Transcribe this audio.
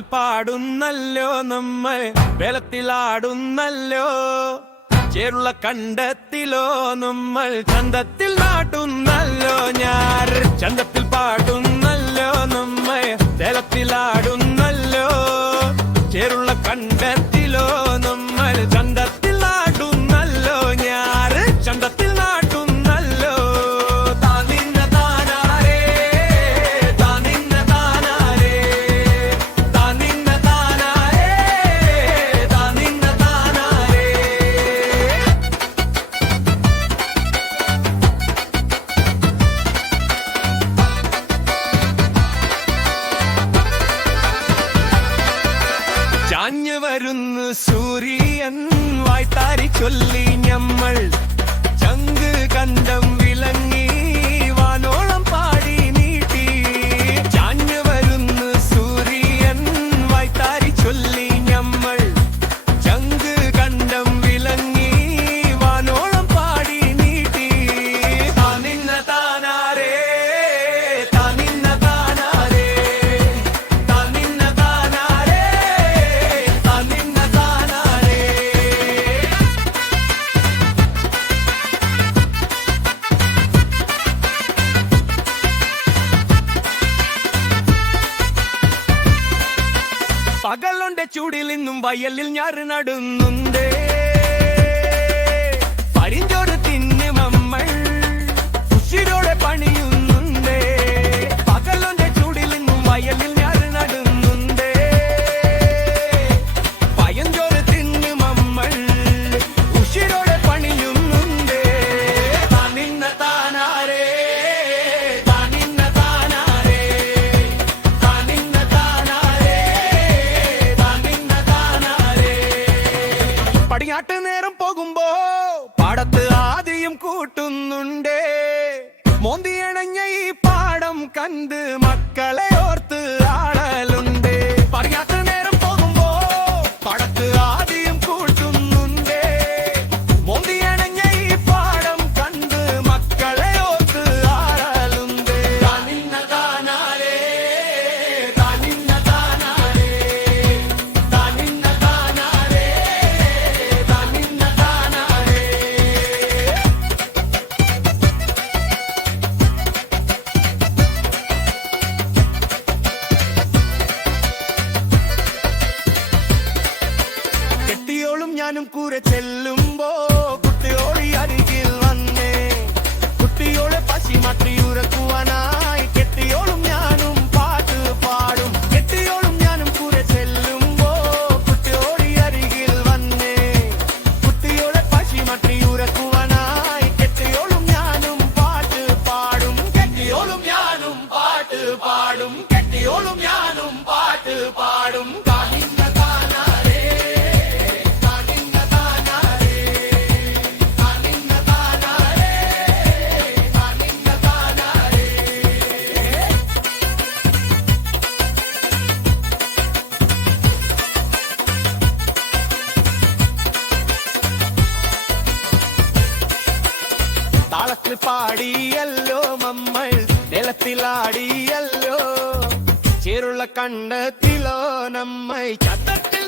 താളത്തിൽ പാടുന്നല്ലോ നമ്മൾ, വേലത്തിലാടുന്നല്ലോ, ചേരുള്ള കണ്ടത്തിലോ നമ്മൾ, ചന്തത്തിൽ നാട്ടുന്നല്ലോ ഞാൻ. ചന്തത്തിൽ പാടുന്നല്ലോ നമ്മൾ, വേലത്തിലാടുന്നല്ലോ, ചേരുള്ള കണ്ടത്തിലോ നമ്മൾ, ചന്തത്തിൽ നാട്ടുന്നല്ലോ ഞാൻ. ചന്തത്തിൽ നാട്ടുന്നല്ലോ. താനിന്ന താനാരേ, താനിന്ന താനാരേ, താനിന്ന താനാരേ, താനിന്ന താനാരേ. ചാഞ്ഞു വരുന്നു സൂര്യൻ, വായ്ത്താരി ചൊല്ലി ഞമ്മൾ, ചങ്ക് കണ്ടം വിളങ്ങി വാനോളം പാടി നീട്ടി. ചാഞ്ഞു വരുന്നു സൂര്യൻ, വായ്ത്താരി ചൊല്ലി ഞമ്മൾ, ചങ്ക് കണ്ടം വിളങ്ങി വാനോളം പാടി നീട്ടി. താനിന്ന താനാരേ, താനിന്ന താനാരേ, താനിന്ന താനാരേ, താനിന്ന താനാരേ. പകലുണ്ട് ചൂടിൽ നിന്നും വയലിൽ ഞാറ് നടുന്നുണ്ട്, പരിഞ്ചോറ് തിന്ന് നമ്മൾ ഉശിരോടെ പണിയുന്നുണ്ട്. പകലുണ്ട് ചൂടിൽ നിന്നും വയലിൽ ഞാറ് നടുന്നുണ്ട്, പയഞ്ചോറ് തിന്ന് നമ്മൾ ഉശിരോടെ പണിയുന്നുണ്ട്. താനിന്ന താനാരേ, താനിന്ന താനാരേ, താനിന്ന താനാരേ, താനിന്ന താനാരേ. പടിഞ്ഞാട്ട് നേരം പോകുമ്പോ പാടത്ത് ആദ്യം കൂട്ടുന്നുണ്ട്, മോന്തിയണഞ്ഞ ഈ പാടം കണ്ട് മക്കളെ ഓർത്ത് ആടലുണ്ട്. പടിഞ്ഞാട്ട് നേരം പോകുമ്പോ പാടത്ത് ആദ്യം കൂട്ടുന്നുണ്ട്, മോന്തിയണഞ്ഞ ഈ പാടം കണ്ട് മക്കളെ ഓർത്ത് ആടലുണ്ട്. താനിന്ന താനാരേ, താനിന്ന താനാരേ, താനിന്ന താനാരേ, താനിന്ന താനാരേ. കെട്ടിയോളും ഞാനും കൂരെ ചെല്ലുമ്പോ കുട്ടിയോളി അരികിൽ വന്നേ, കുട്ടിയോളെ പശി മാറ്റി ഉറക്കുവാനായി കെട്ടിയോളും ഞാനും പാട്ട് പാടും. കെട്ടിയോളും ഞാനും കൂരെ ചെല്ലുമ്പോ കുട്ടിയോളി അരികിൽ വന്നേ, കുട്ടിയോളെ പശി മാറ്റി ഉറക്കുവാനായി കെട്ടിയോളും ഞാനും പാട്ട് പാടും. കെട്ടിയോളും ഞാനും പാട്ട് പാടും, കെട്ടിയോളും ഞാനും പാട്ട് പാടും. താനിന്ന താനാരേ, താനിന്ന താനാരേ, താനിന്ന താനാരേ, താനിന്ന താനാരേ. താളത്തിൽ പാടിയല്ലോ നമ്മൾ, നിലത്തിലാടിയല്ലോ, ചേരുള്ള കണ്ടത്തിലോ നമ്മை, ചത്തത്തിൽ